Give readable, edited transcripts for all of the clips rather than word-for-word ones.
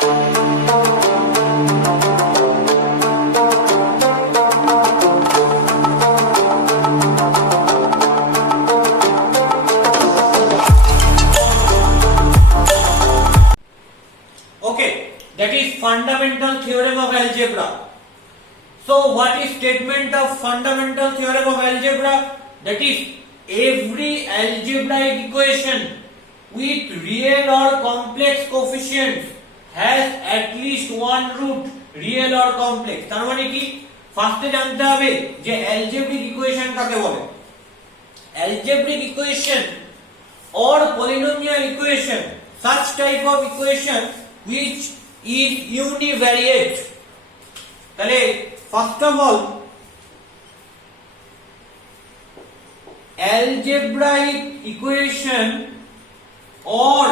That is fundamental theorem of algebra. So what is statement of fundamental theorem of algebra? That is every algebraic equation with real or complex coefficients has at least one root, real or complex. তার মানে কি ফার্স্টে জানতে হবে যে algebraic equation কাকে বলে। Algebraic equation or polynomial equation, such type of equation which is univariate. তাহলে first of all algebraic equation or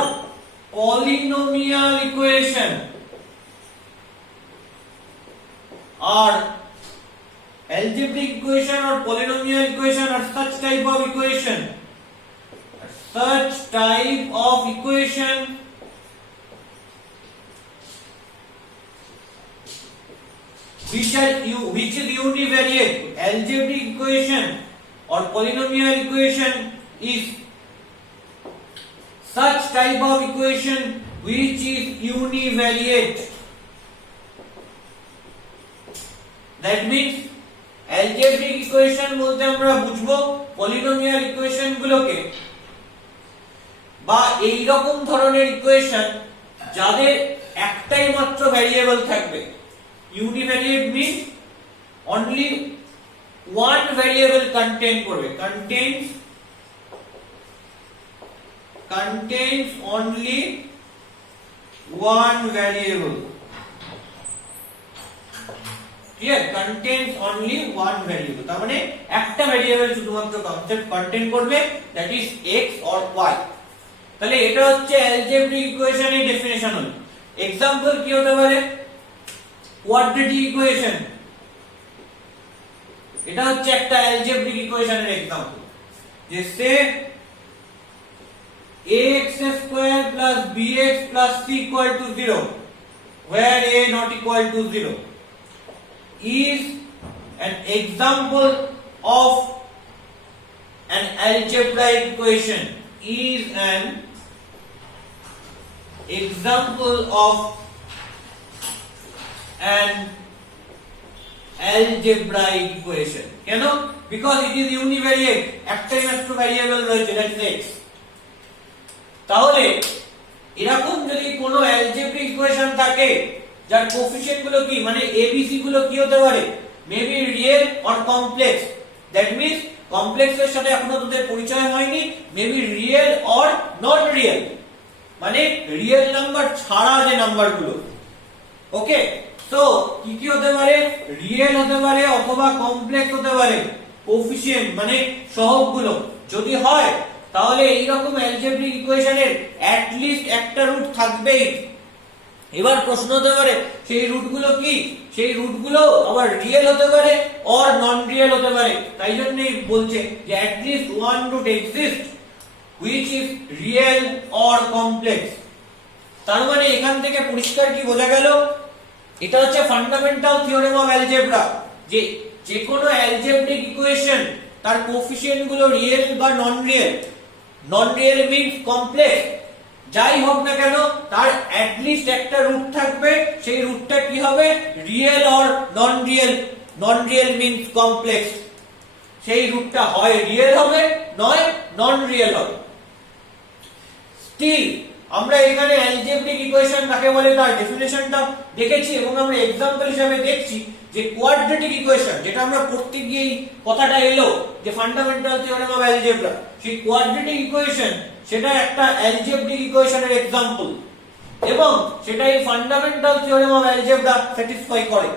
polynomial equation are algebraic equation or polynomial equation are such type of equation which is univariate. Algebraic equation or polynomial equation is such type of equation which is univariate. That means algebraic equation বলতে আমরা বুঝবো polynomial equation গুলোকে বা এই রকম ধরনের equation যাদের একটাই মাত্র ভ্যারিয়েবল থাকবে। Univariate means only one variable contain করবে, contains only one variable. Here contains only one variable. তার মানে একটা ভ্যারিয়েবল শুধুমাত্র কনসেপ্ট কন্টেইন করবে, that is x or y. তাহলে এটা হচ্ছে algebraic equation এর ডেফিনিশন হলো। एग्जांपल কি হতে পারে? কোয়াড্রেটিক ইকুয়েশন, এটা হচ্ছে একটা অ্যালজেব্রিক ইকুয়েশনের एग्जांपल। যে সে ax² + bx + c = 0 where a not equal to 0 is an example of an algebraic equation, is an example of an algebraic equation. কেন? because it is univariate, একটাই মাত্র ভ্যারিয়েবল রয়েছে, that is x. তাহলে এরকম যদি কোনো algebraic equation থাকে যার কোএফিশিয়েন্ট গুলো কি মানে abc গুলো কি হতে পারে, maybe real or complex. That means complex এর সাথে এখনো তোদের পরিচয় হয়নি, maybe real or not real, মানে রিয়েল নাম্বার ছাড়া যে নাম্বারগুলো। ওকে, সো কি কি হতে পারে? রিয়েল হতে পারে অথবা কমপ্লেক্স হতে পারে। কোএফিশিয়েন্ট মানে সহগগুলো যদি হয় তাহলে এই রকম অ্যালজেব্রিক ইকুয়েশনের অ্যাট লিস্ট একটা রুট থাকবেই। এবার প্রশ্ন হতে পারে সেই রুটগুলো কি? সেই রুটগুলো আবার রিয়েল হতে পারে অর নন রিয়েল হতে পারে। তাই জন্যই বলছে যে at least one root exist which is real or complex. তার মানে এখান থেকে পরিষ্কার কি বোঝা গেল? এটা হচ্ছে ফান্ডামেন্টাল থিওরেম অফ অ্যালজেব্রা, যে যে কোনো অ্যালজেব্রিক ইকুয়েশন তার কোএফিশিয়েন্ট গুলো রিয়েল বা non real, non real means complex, যাই হোক না কেন তার অ্যাট লিস্ট একটা রুট থাকবে। সেই রুটটা কি হবে? Real or non real. Non real means complex, সেই রুটটা হয় রিয়েল হবে নয় নন রিয়েল হবে। স্টিল আমরা এখানে অ্যালজেব্রিক ইকুয়েশন কাকে বলে তার ডেফিনিশনটা দেখেছি এবং আমরা एग्जांपल হিসেবে দেখছি যে কোয়াড্রেটিক ইকুয়েশন, যেটা আমরা পড়তে গিয়েই কথাটা এলো যে ফান্ডামেন্টাল থিওরেম অফ অ্যালজেব্রা, সেই কোয়াড্রেটিক ইকুয়েশন সেটা একটা অ্যালজেব্রিক ইকুয়েশনের एग्जांपल এবং সেটাই fundamental theorem of algebra satisfy করে।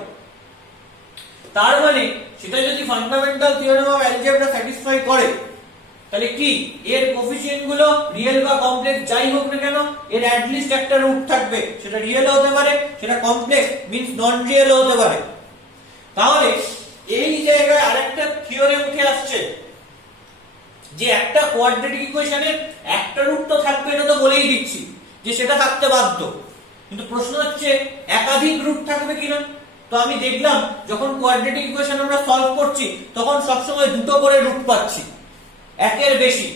তার মানে সেটা যদি fundamental theorem of algebra satisfy করে তাহলে কি এর কোএফিশিয়েন্ট গুলো রিয়েল বা কমপ্লেক্স যাই হোক না কেন এর অ্যাট লিস্ট একটা রুট থাকবে, সেটা রিয়েল হতে পারে, সেটা কমপ্লেক্স মিন্স নন রিয়েল হতে পারে। তাহলে এই জায়গায় আরেকটা থিওরেম উঠে আসছে যে একটা কোয়াড্রেটিক ইকুয়েশনের একটা রুট তো থাকবে, এটা তো বলেই দিচ্ছি যে সেটা থাকতে বাধ্য। কিন্তু প্রশ্ন হচ্ছে একাধিক রুট থাকবে কিনা। তো আমি দেখলাম যখন কোয়াড্রেটিক ইকুয়েশন আমরা সলভ করছি তখন সবসময় দুটো করে রুট পাচ্ছি, একের বেশি।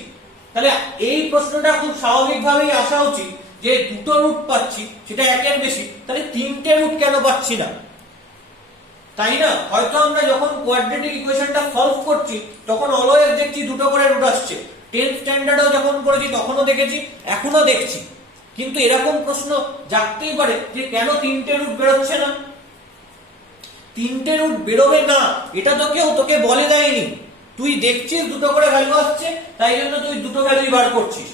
তাহলে এই প্রশ্নটা খুব স্বাভাবিকভাবেই আসা উচিত যে দুটো রুট পাচ্ছি সেটা একের বেশি, তাহলে তিনটে রুট কেন পাচ্ছি না, তাই না? হয়তো আমরা যখন কোয়াড্রেটিক ইকুয়েশনটা সলভ করছি তখন অলওয়েজ দেখছি দুটো করে রুট আসছে, 10th স্ট্যান্ডার্ডেও যখন করেছি তখনও দেখেছি, এখনো দেখছি। কিন্তু এরকম প্রশ্ন জাগতেই পারে যে কেন তিনটে রুট বেরোচ্ছে না। তিনটে রুট বেরোবে না এটা তো কেউ তোকে বলে দেয়নি, তুই দেখছিস দুটো করে ভ্যালু আসছে তাই জন্য তুই দুটো ভ্যালুই বার করছিস।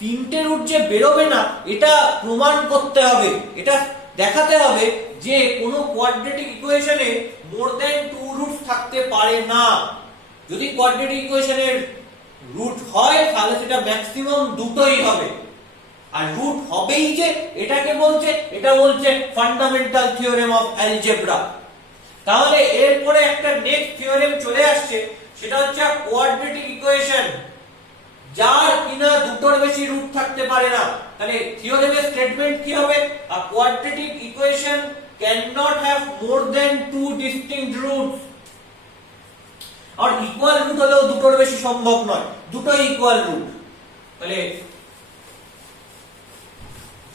তিনটে রুট যে বেরোবে না এটা প্রমাণ করতে হবে, এটা দেখাতে হবে যে কোনো কোয়াড্রেটিক ইকুয়েশনে মোর দ্যান 2 রুটস থাকতে পারে না। যদি কোয়াড্রেটিক ইকুয়েশনের রুট হয় তাহলে সেটা ম্যাক্সিমাম দুটোই হবে, আর রুট হবেই যে এটাকে বলছে, এটা বলছে ফান্ডামেন্টাল থিওরেম অফ অ্যালজেব্রা। তাহলে এরপরে একটা নেক্সট থিওরেম চলে আসছে, সেটা হচ্ছে কোয়াড্রেটিক ইকুয়েশন যার কিনা দুটোর বেশি রুট থাকতে পারে না। তাহলে থিওরেমের স্টেটমেন্ট কি হবে? A quadratic equation can not have more than 2 distinct roots. আর ইকুয়াল রুট হলেও দুটোর বেশি সম্ভব নয়, দুটোই ইকুয়াল রুট। তাহলে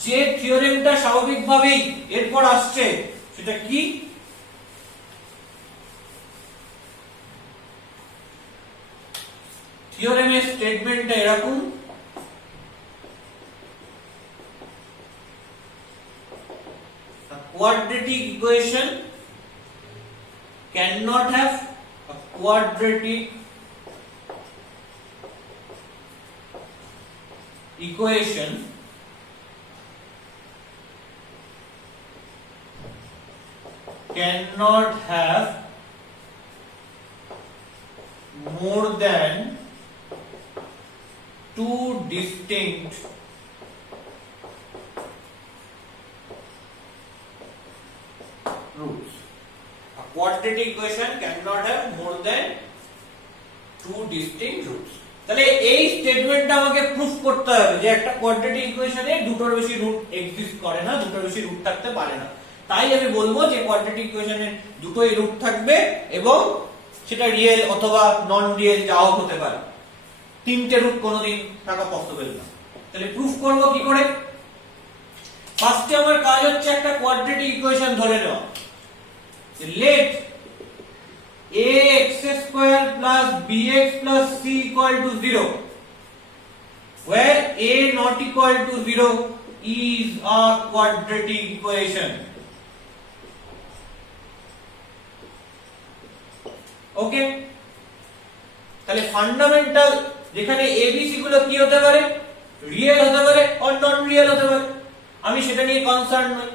যে থিওরেমটা স্বাভাবিকভাবেই এরপর আসছে সেটা কি? থিওরেমের স্টেটমেন্টটা এরকম, a quadratic equation cannot have a quadratic equation cannot have more than 2 distinct roots. A quadratic equation cannot have more than 2 distinct roots. তাহলে এই স্টেটমেন্টটা আমাকে প্রুফ করতে হবে যে একটা কোয়াড্রেটিক ইকুয়েশনে দুটোর বেশি রুট এক্সিস্ট করে না, দুটোর বেশি রুট থাকতে পারে না। তাই আমি বলবো যে কোয়াড্রেটিক ইকুয়েশনের দুটোই রুট থাকবে এবং সেটা রিয়েল অথবা নন রিয়েল যাও হতে পারে, তিনটে রুট কোনোদিন থাকা পসিবল না। তাহলে প্রুফ করব কি করে? ফার্স্টে আমার কাজ হচ্ছে একটা কোয়াড্রেটিক ইকুয়েশন ধরে নেওয়া। Let ax square plus bx plus c equal to 0 where a not equal to 0 is a quadratic equation. ওকে, তাহলে ফান্ডামেন্টাল যেখানে abc গুলো কি হতে পারে, রিয়েল হতে পারে আর নন রিয়েল হতে পারে, আমি সেটা নিয়ে কনসার্ন নই।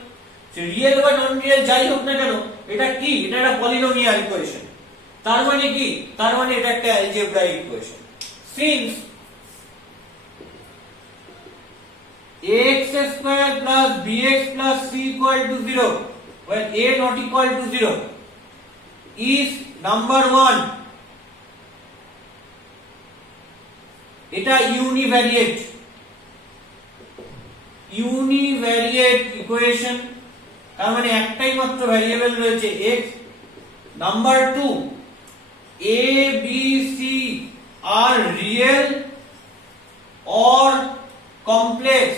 যে রিয়েল বা নন রিয়েল যাই হোক না কেন এটা কি, এটা একটা পলিনোমিয়াল ইকুয়েশন। তার মানে কি, তার মানে এটা একটা algebraic equation. Since ax square plus bx plus c equal to 0 where a not equal to 0 is number 1, এটা ইউনিভ্যারিয়েট ইকুয়েশন, তার মানে একটাই মাত্র ভ্যারিয়েবল রয়েছে x। Number 2, a b c are real or complex,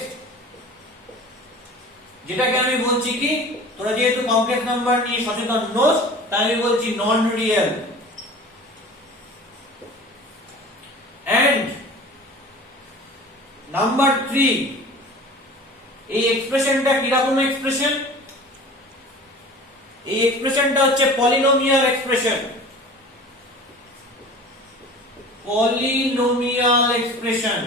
যেটাকে আমি বলছি কি, তোরা যেহেতু কমপ্লেক্স নাম্বার নিয়ে সচেতন নোস তাই আমি বলছি নন রিয়েল। এন্ড নাম্বার 3, এই এক্সপ্রেশনটা কি রকম এক্সপ্রেশন? এই এক্সপ্রেশনটা হচ্ছে পলিনোমিয়াল এক্সপ্রেশন, পলিনোমিয়াল এক্সপ্রেশন।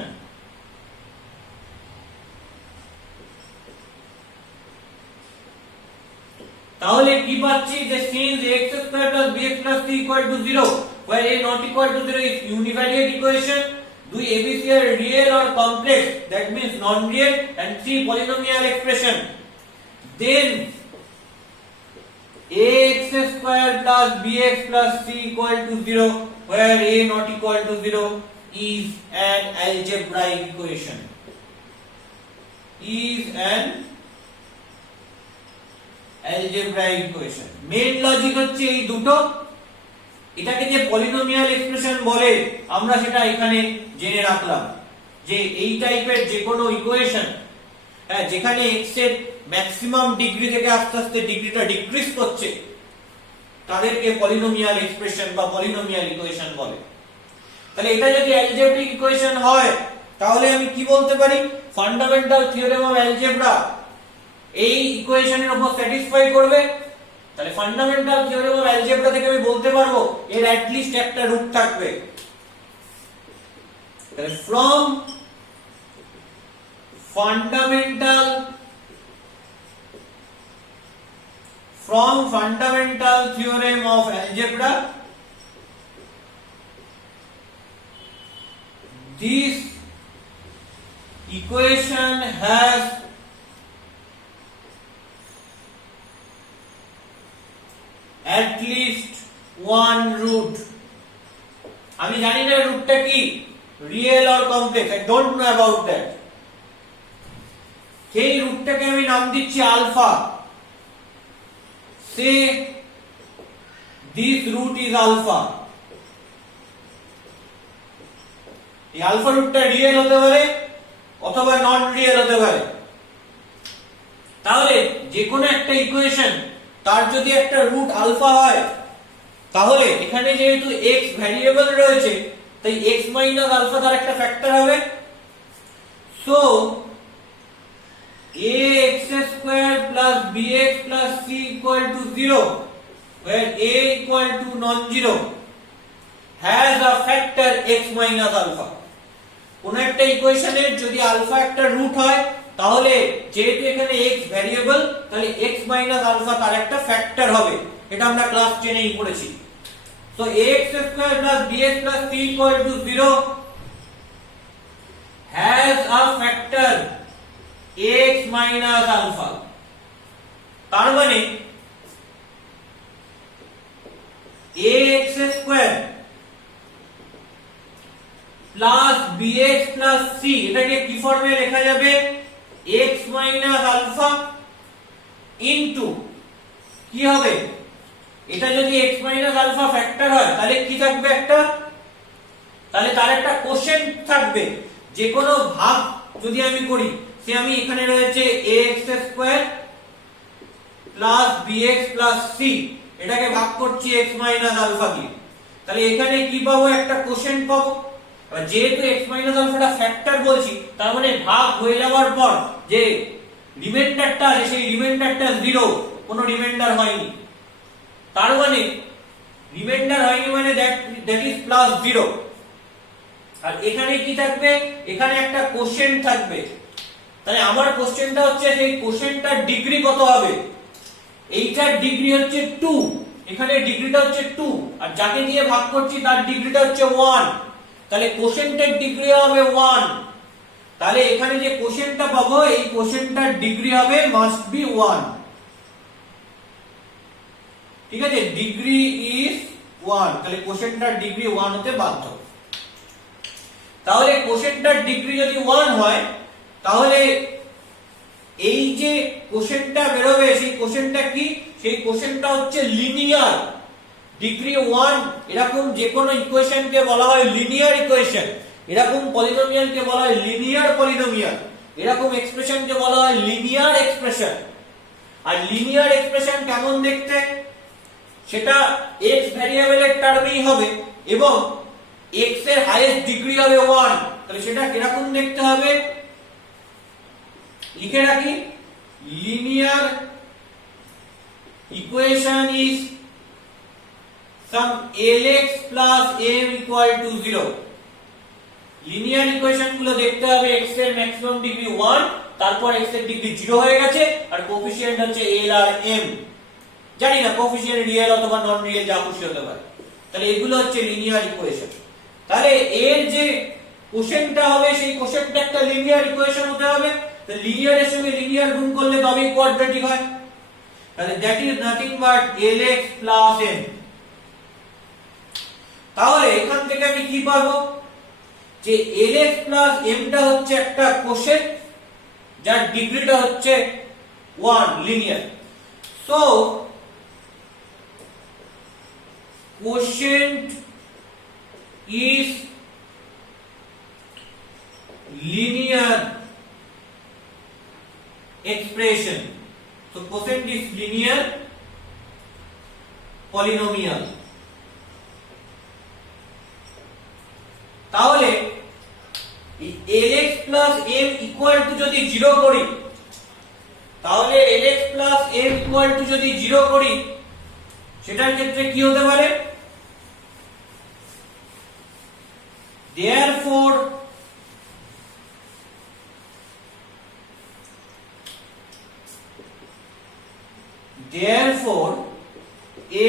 তাহলে কি পাচ্ছি যে since ax square plus bx plus c equal to 0 where a not equal to 0 is univariate equation, do abc are real or complex, that means non real, and c polynomial expression, then ax square plus bx plus c equal to 0 where a not equal to 0 is an algebraic equation, is an algebraic equation. Main logic হচ্ছে এই দুটো। এটাকে যে polynomial expression বলে আমরা সেটা এখানে জেনে রাখলাম, যে এই টাইপের যে কোনো ইকুয়েশন, হ্যাঁ, যেখানে x এর ম্যাক্সিমাম ডিগ্রি থেকে আস্তে আস্তে ডিগ্রিটা ডিক্রিজ করছে, তাদেরকে পলিনোমিয়াল এক্সপ্রেশন বা পলিনোমিয়াল ইকুয়েশন বলে। তাহলে এটা যদি অ্যালজেব্রিক ইকুয়েশন হয়, তাহলে আমি কি বলতে পারি? ফান্ডামেন্টাল থিওরেম অফ অ্যালজেব্রা এই ইকুয়েশনের উপর স্যাটিসফাই করবে। তাহলে ফান্ডামেন্টাল থিওরেম অফ অ্যালজেব্রা থেকে আমি বলতে পারবো এর অ্যাট লিস্ট একটা রুট থাকবে। তাহলে from fundamental theorem of algebra, this equation has at least one root. আমি জানি না রুটটা কি, real or complex, I don't know about that. সেই রুটটাকে আমি নাম দিচ্ছি alpha. Say this root is alpha. এই আলফা রুটটা রিয়েল হতে পারে অথবা নন রিয়েল হতে পারে। তাহলে যে কোনো একটা ইকুয়েশন তার যদি একটা রুট আলফা হয়, তাহলে এখানে যেহেতু x ভ্যারিয়েবল রয়েছে, তাই x মাইনাস আলফা তার একটা ফ্যাক্টর হবে। So ax square plus bx plus c equal to 0, where a equal to non-zero, has a factor x minus alpha. কোন একটা ইকুয়েশনের যদি আলফা একটা রুট হয়, তাহলে যেহেতু এখানে x ভ্যারিয়েবল, তাহলে x মাইনাস আলফা তার একটা ফ্যাক্টর হবে। এটা আমরা ক্লাস 10 এই পড়েছি। So ax square plus bx plus c equal to 0 has a factor x minus alpha. তার মানে ax square plus bx plus c, এটাকে কি ফর্মে লেখা যাবে? x minus alpha into কি হবে? এটা যদি x minus alpha ফ্যাক্টর হয়, তাহলে কি থাকবে? একটা, তাহলে তার একটা কোশেন্ট থাকবে। যে কোনো ভাগ যদি আমি করি, সে আমি এখানে রয়েছে ax square plus bx plus c, এটাকে ভাগ করছি x মাইনাস আলফা দিয়ে, তাহলে এখানে কি পাবো? একটা কোশেন্ট পাবো। এবার যেহেতু x মাইনাস আলফাটা ফ্যাক্টর বলছি, তার মানে ভাগ হয়ে যাওয়ার পর যে রিমাইন্ডারটা আছে, সেই রিমাইন্ডারটা জিরো, কোনো রিমাইন্ডার হয়নি। তার মানে রিমাইন্ডার হয়নি মানে দ্যাট ইজ প্লাস জিরো। আর এখানে কি থাকবে? এখানে একটা কোশেন্ট থাকবে। তাহলে আমার কোশ্চেনটা হচ্ছে সেই কোশেন্টটার ডিগ্রি কত হবে? এইটার ডিগ্রি হচ্ছে 2, এখানে ডিগ্রিটা হচ্ছে 2, আর যাকে দিয়ে ভাগ করছি তার ডিগ্রিটা হচ্ছে 1, তাহলে কোশেন্টের ডিগ্রি হবে 1। তাহলে এখানে যে কোশেন্টটা পাবো, এই কোশেন্টটার ডিগ্রি হবে মাস্ট বি 1। ঠিক আছে, ডিগ্রি ইজ 1, তাহলে কোশেন্টটার ডিগ্রি 1 হতে বাধ্য। তাহলে কোশেন্টটার ডিগ্রি যদি 1 হয়, তাহলে এই যে কোশেন্টটা বেরোবে, সেই কোশেন্টটা কি? সেই কোশেন্টটা হচ্ছে লিনিয়ার। ডিগ্রি 1, এরকম যে কোনো ইকুয়েশনকে বলা হয় লিনিয়ার ইকুয়েশন, এরকম পলিনোমিয়ালকে বলা হয় লিনিয়ার পলিনোমিয়াল, এরকম এক্সপ্রেশনকে বলা হয় লিনিয়ার এক্সপ্রেশন। আর লিনিয়ার এক্সপ্রেশন কেমন দেখতে? সেটা x ভ্যারিয়েবলের টার্মেই হবে এবং x এর হাইয়েস্ট ডিগ্রি হবে 1, তাহলে সেটা কিরকম দেখতে হবে? লিখে রাখি, linear equation is some lx plus m equal to 0। Linear equation গুলো দেখতে হবে x এর ম্যাক্সিমাম ডিগ্রি 1, তারপর x এর ডিগ্রি 0 হয়ে গেছে, আর কোএফিসিয়েন্ট হচ্ছে l আর m। জানি না কোএফিসিয়েন্ট রিয়েল অথবা নন রিয়েল, যা খুশি হতে পারে। তাহলে এগুলো হচ্ছে লিনিয়ার ইকুয়েশন। তাহলে এর যে কোশেন্টটা হবে, সেই কোশেন্টটা একটা লিনিয়ার ইকুয়েশন হতে হবে। তো লিনিয়ারের সঙ্গে লিনিয়ার গুণ করলে তবেই কোয়াড্রেটিক হয়। তাহলে that is nothing but lx plus m। তাহলে এখান থেকে আমি কি পাবো? যে lx plus m টা হচ্ছে একটা কোশেন্ট যার ডিগ্রিটা হচ্ছে 1, linear. So quotient is linear expression. So quotient is linear polynomial. তাহলে lx plus m equal to যদি 0 করি, তাহলে lx plus m equal to যদি 0 করি, সেটার ক্ষেত্রে কি হতে পারে? Therefore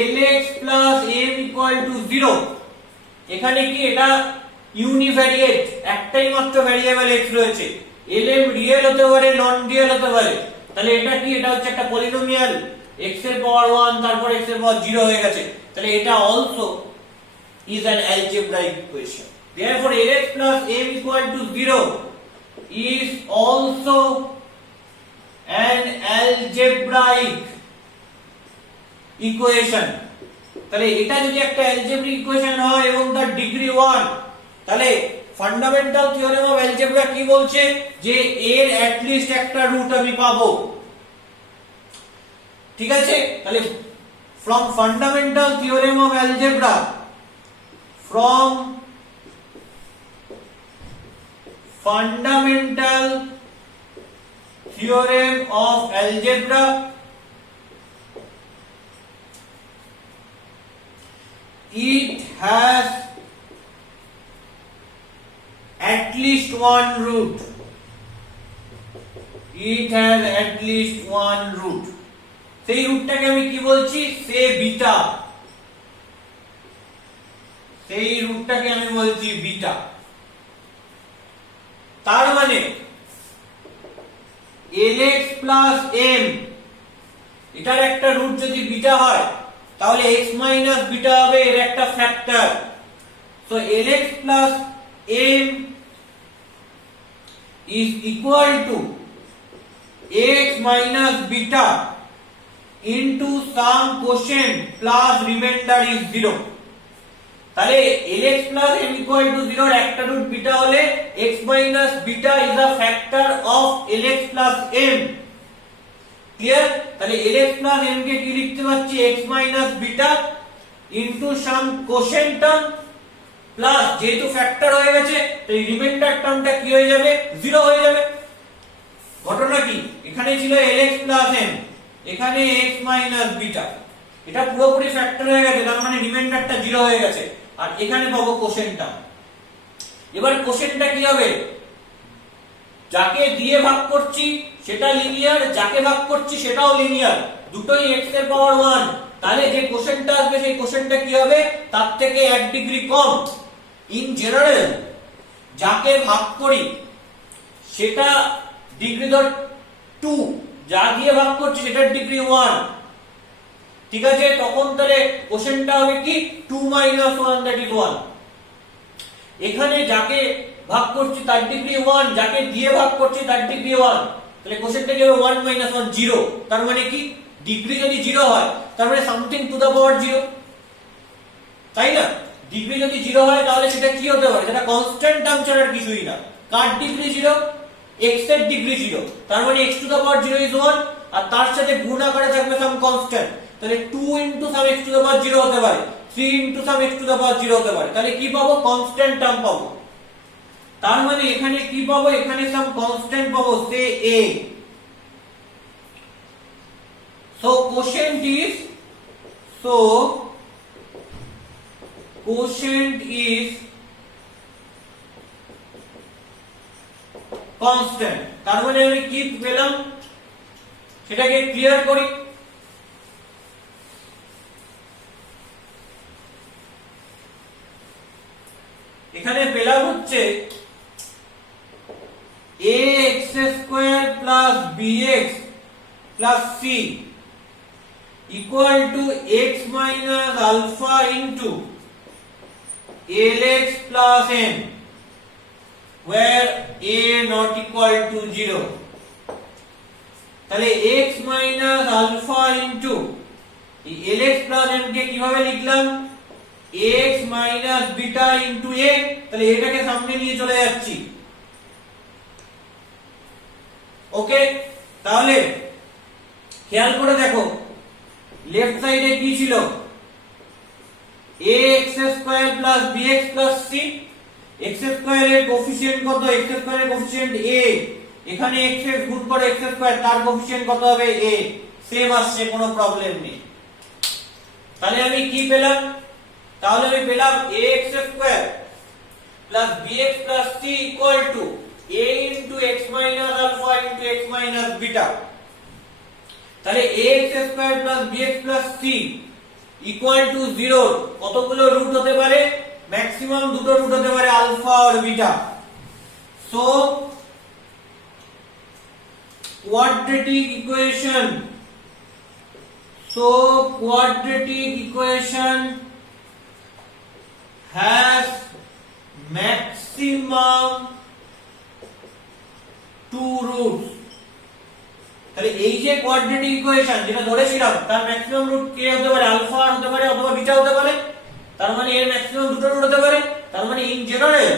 lx plus m equal to 0. এখানে কি এটা ইউনিভ্যারিয়েট, একটাই মাত্র ভ্যারিয়েবল x রয়েছে। lm রিয়েল হতে পারে, নন রিয়েল হতে পারে। তাহলে এটা কি? এটা হচ্ছে একটা পলিনোমিয়াল, x এর পাওয়ার 1 তারপর x এর পাওয়ার 0 হয়ে গেছে। তাহলে এটা also is an algebraic equation. Therefore lx plus m equal to 0 is also an algebraic equation. তাহলে এটা যদি একটা algebraic equation হয় এবং তার ডিগ্রি 1, তাহলে ফান্ডামেন্টাল থিওরেম অফ অ্যালজেব্রা কি বলছে? যে এর অ্যাট লিস্ট একটা রুট আমি পাবো। ঠিক আছে? তাহলে from fundamental theorem of algebra, from fundamental theorem of algebra, it has at least one root. It has at least one root. সেই রুটটাকে আমি কি বলছি? সে বিটা। সেই রুটটাকে আমি বলছি বিটা। তার মানে lx plus m এটার একটা রুট যদি বিটা হয়, তাহলে x minus বিটা হবে এর একটা factor. So lx plus m is equal to x minus beta into some quotient plus remainder is 0. তাহলে lx plus m equal to 0 এর একটা রুট বিটা হলে x minus beta is a factor of lx plus m. Clear? তাহলে lx plus m কে কি লিখতে পাচ্ছি? x minus beta into some quotient term plus, যেহেতু factor হয়ে গেছে তাই রিমাইন্ডার টার্মটা কি হয়ে যাবে? 0 হয়ে যাবে। ঘটনা কি? এখানে ছিল lx plus m, এখানে x minus beta, এটা পুরোপুরি ফ্যাক্টর হয়ে গেছে, তার মানে রিমাইন্ডারটা 0 হয়ে গেছে। আর এখানে পাবো কোশেন্টটা। এবার কোশেন্টটা কি হবে? যাকে দিয়ে ভাগ করছি সেটা লিনিয়ার, যাকে ভাগ করছি সেটাও লিনিয়ার, দুটোই x এর পাওয়ার 1। তাহলে যে কোশেন্টটা আসবে সেই কোশেন্টটা কি হবে? তার থেকে 1 ডিগ্রি কম। ইন জেনারেল যাকে ভাগ করি সেটা ডিগ্রি ধর 2, যা দিয়ে ভাগ করছি সেটার ডিগ্রি 1। ঠিক আছে? তখন তাহলে কোশেন্টটা হবে কি? 2 minus 1, that is 1। এখানে যাকে ভাগ করছি তার ডিগ্রি 1, যাকে দিয়ে ভাগ করছি তার ডিগ্রি 1, তাহলে কোশেন্টটা কি হবে? 1 minus 1, 0। তার মানে কি? ডিগ্রি যদি 0 হয় তার মানে সামথিং টু দা পাওয়ার 0, তাই না? ডিগ্রি যদি 0 হয় তাহলে সেটা কি হতে পারে? সেটা কনস্ট্যান্ট টার্ম ছাড়া আর কিছুই না। কার ডিগ্রি 0? x এর ডিগ্রি 0, তার মানে x to the power 0 is 1, আর তার সাথে গুণ আকারে থাকবে সাম কনস্ট্যান্ট। তাহলে 2 into some x to the power 0 হতে পারে, 3 into some x to the power 0 হতে পারে। তাহলে কি পাবো? কনস্ট্যান্ট টার্ম পাবো। তার মানে এখানে কি পাবো? এখানে সাম কনস্ট্যান্ট পাবো, সে a। So quotient is constant. তার মানে আমি কি পেলাম সেটাকে ক্লিয়ার করি। এখানে পেলাম হচ্ছে ax square plus bx plus c equal to x minus alpha into lx plus m, where a not equal to 0. তাহলে x minus alpha into plus m কে কিভাবে লিখলাম x minus beta into a, তাহলে এটাকে সামনে নিয়ে চলে যাচ্ছি। ওকে, তাহলে খেয়াল করে দেখো লেফট সাইডে কি ছিল ax square plus bx plus c। x স্কয়ারের কোফিশিয়েন্ট কত? x স্কয়ারের কোফিশিয়েন্ট a, এখানে x গুণ করে x স্কয়ার, তার কোফিশিয়েন্ট কত হবে a, সেম আসছে, কোনো প্রবলেম নেই। তাহলে আমি কি পেলাম? তাহলে আমি পেলাম ax square plus bx plus c equal to a into x minus alpha into x minus beta. তাহলে ax square plus bx plus c equal to 0 কতগুলো রুট হতে পারে? ম্যাক্সিমাম দুটো রুট হতে পারে, আলফা আর beta. So quadratic equation has maximum two roots। তাহলে এই যে কোয়াড্রেটিক ইকুয়েশন যেটা ধরেছিলাম তার ম্যাক্সিমাম রুট কে হতে পারে? আলফা হতে পারে অথবা বিটা হতে পারে। তার মানে এর ম্যাক্সিমাম দুটো রুট হতে পারে। তার মানে ইন জেনারেল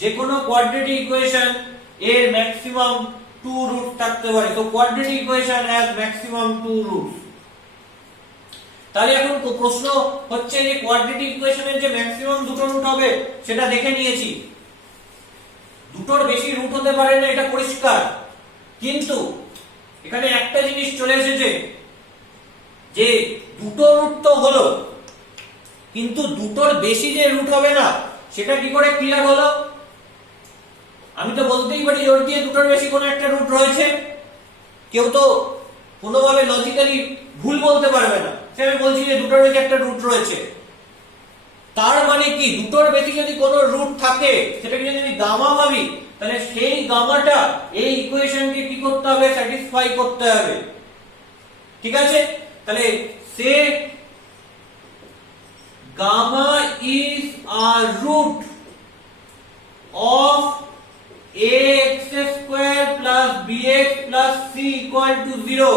যে কোনো কোয়াড্রেটিক ইকুয়েশন এর ম্যাক্সিমাম টু রুট থাকতে পারে। তো quadratic equation has maximum two roots. তাহলে এখন প্রশ্ন হচ্ছে যে কোয়াড্রেটিক ইকুয়েশনের যে ম্যাক্সিমাম দুটো রুট হবে সেটা দেখে নিয়েছি। দুটোর বেশি রুট হতে পারে না, এটা পরিষ্কার। কিন্তু এখানে একটা জিনিস চলে এসেছে যে দুটো রুট তো হলো, কিন্তু দুটোর বেশি যে রুট হবে না সেটা কি করে ক্লিয়ার হলো? আমি তো বলতেই পারি জোর দিয়ে দুটোর বেশি কোনো একটা রুট রয়েছে। কেউ তো কোনোভাবে লজিক্যালি ভুল বলতে পারবে না। সে আমি বলছি যে দুটোর বেশি একটা রুট রয়েছে, তার মানে কি দুটোর বেশি যদি কোনো রুট থাকে সেটাকে যদি আমি গামা ভাবি, তাহলে সেই গামাটা এই ইকুয়েশনকে কি করতে হবে? স্যাটিসফাই করতে হবে। ঠিক আছে, তাহলে say gamma is a root of ax square plus bx plus c equal to 0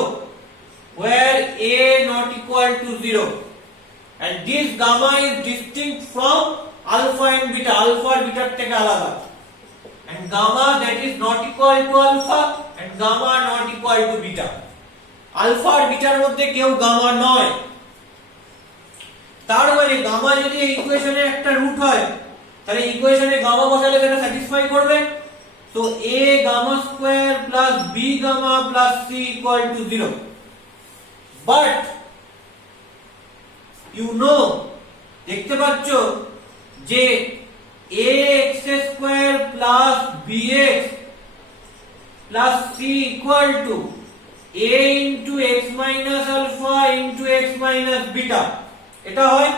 where a not equal to 0, and this gamma is distinct from alpha and beta, alpha আর beta থেকে আলাদা, and gamma that is not equal to alpha and gamma not equal to beta, alpha আর beta এর মধ্যে কেউ gamma নয়। তার মানে গামা যদি এই ইকুয়েশনে একটা রুট হয় তাহলে ইকুয়েশনে গামা বসালে সেটা স্যাটিসফাই করবে। So a gamma square plus b gamma plus c equal to 0, but you know দেখতে পাচ্ছ যে ax square plus bx plus c equal to a into x minus alpha into x minus beta, এটা হয়।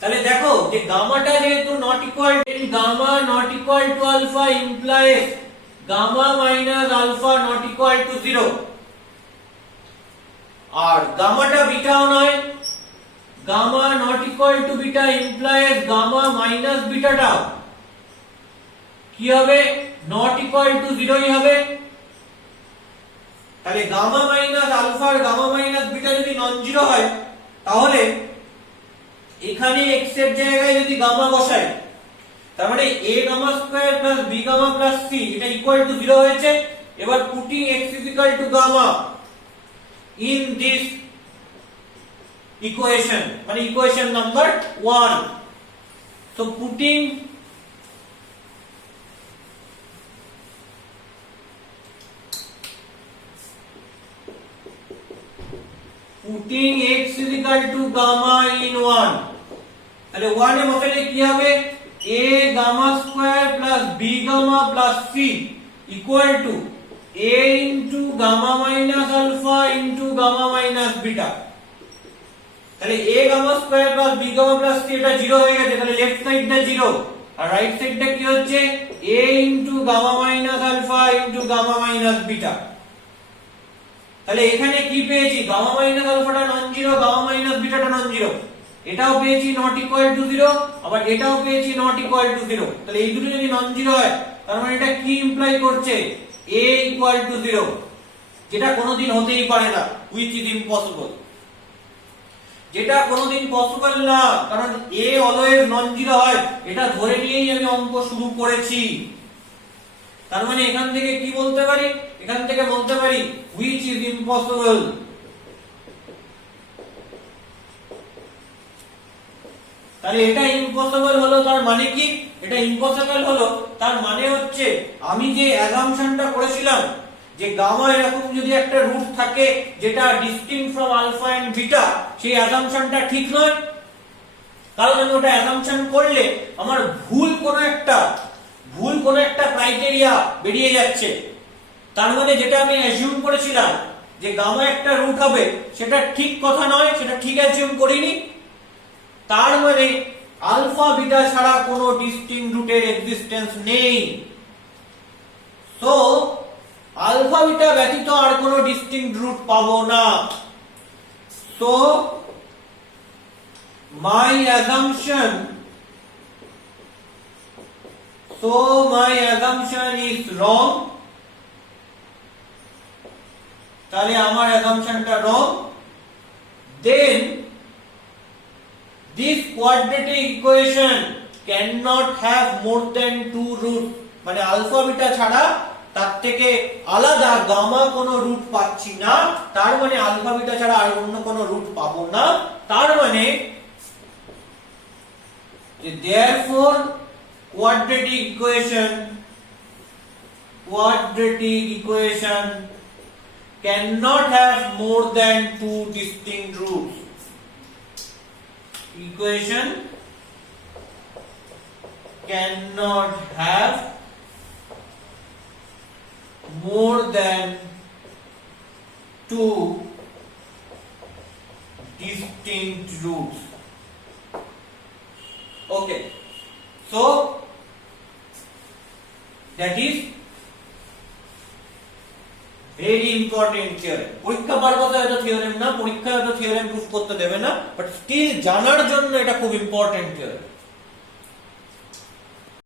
তাহলে দেখো যে গামাটা যেহেতু not equal, gamma not equal to alpha implies gamma minus alpha not equal to 0, আর গামাটা বিটাও নয়, gamma not equal to beta implies gamma minus বিটাটা কি হবে? নট ইকুয়াল টু 0ই হবে। তাহলে গামা মাইনাস আলফা আর গামা মাইনাস বিটা যদি নন জিরো হয় তাহলে এখানে x এর জায়গায় যদি গামা বসাই তার মানে a gamma square plus b gamma plus c এটা ইকুয়াল টু 0 হয়েছে। এবার putting x is equal to gamma in this equation, মানে equation number 1, so putting x is equal to gamma in 1, তাহলে 1 এ বসালে কি হবে? a gamma square plus b gamma plus c equal to a into gamma minus alpha into gamma minus beta, তাহলে a gamma square plus b gamma plus c এটা 0 হয়ে গেছে। তাহলে left সাইডটা 0 আর রাইট সাইডটা কি হচ্ছে? a into gamma minus alpha into gamma minus beta। তাহলে এখানে কি পেয়েছি? গামা মাইনাস আলফাটা নন জিরো, গামা মাইনাস বিটাটা নন জিরো, এটাও পেয়েছি নট ইকুয়াল টু 0, আবার এটাও পেয়েছি নট ইকুয়াল টু 0। তাহলে এই দুটো যদি নন জিরো হয় তার মানে এটা কি ইমপ্লাই করছে? a ইকুয়াল টু 0, যেটা কোনোদিন হতেই পারে না, which is impossible। যেটা কোনোদিন পসিবল না, কারণ a অলওয়েজ নন জিরো হয়, এটা ধরে নিয়েই আমি অঙ্ক শুরু করেছি। তার মানে এখান থেকে কি বলতে পারি, এখান থেকে বলতে পারি which is impossible। তাহলে এটা ইম্পসিবল হলো, তার মানে কি, এটা ইম্পসিবল হলো তার মানে হচ্ছে আমি যে অ্যাজাম্পশনটা করেছিলাম যে গামা এরকম যদি একটা রুট থাকে যেটা distinct from alpha and beta, সেই অ্যাজাম্পশনটা ঠিক নয়। কারণ আমি ওটা অ্যাজাম্পশন করলে আমার ভুল কোনো একটা ক্রাইটেরিয়া বেরিয়ে যাচ্ছে। তার মানে যেটা আমি অ্যাজিউম করেছিলাম যে গামা একটা রুট হবে, সেটা ঠিক কথা নয়, সেটা ঠিক অ্যাজিউম করিনি। তার মানে আলফা বিটা ছাড়া কোনো ডিস্টিংক্ট রুটের এক্সিস্টেন্স নেই। সো আলফা বিটা ব্যতীত আর কোনো ডিস্টিংক্ট রুট পাবো না। So my assumption is wrong। তাহলে আমার অ্যাজাম্পশনটা রং। then this quadratic equation cannot have more than two roots, মানে আলফা বিটা ছাড়া তার থেকে আলাদা গামা কোনো রুট পাচ্ছি না, তার মানে আলফা বিটা ছাড়া আর অন্য কোনো রুট পাবো না। তার মানে therefore quadratic equation cannot have more than two distinct roots। Equation cannot have more than two distinct roots। Okay, so that is very important theorem। পরীক্ষা পারপথে হয়তো থিওরেম না, পরীক্ষায় হয়তো থিওরেম প্রুফ করতে দেবে না, বাট স্টিল জানার জন্য এটা খুব ইম্পর্টেন্ট থিওরেম।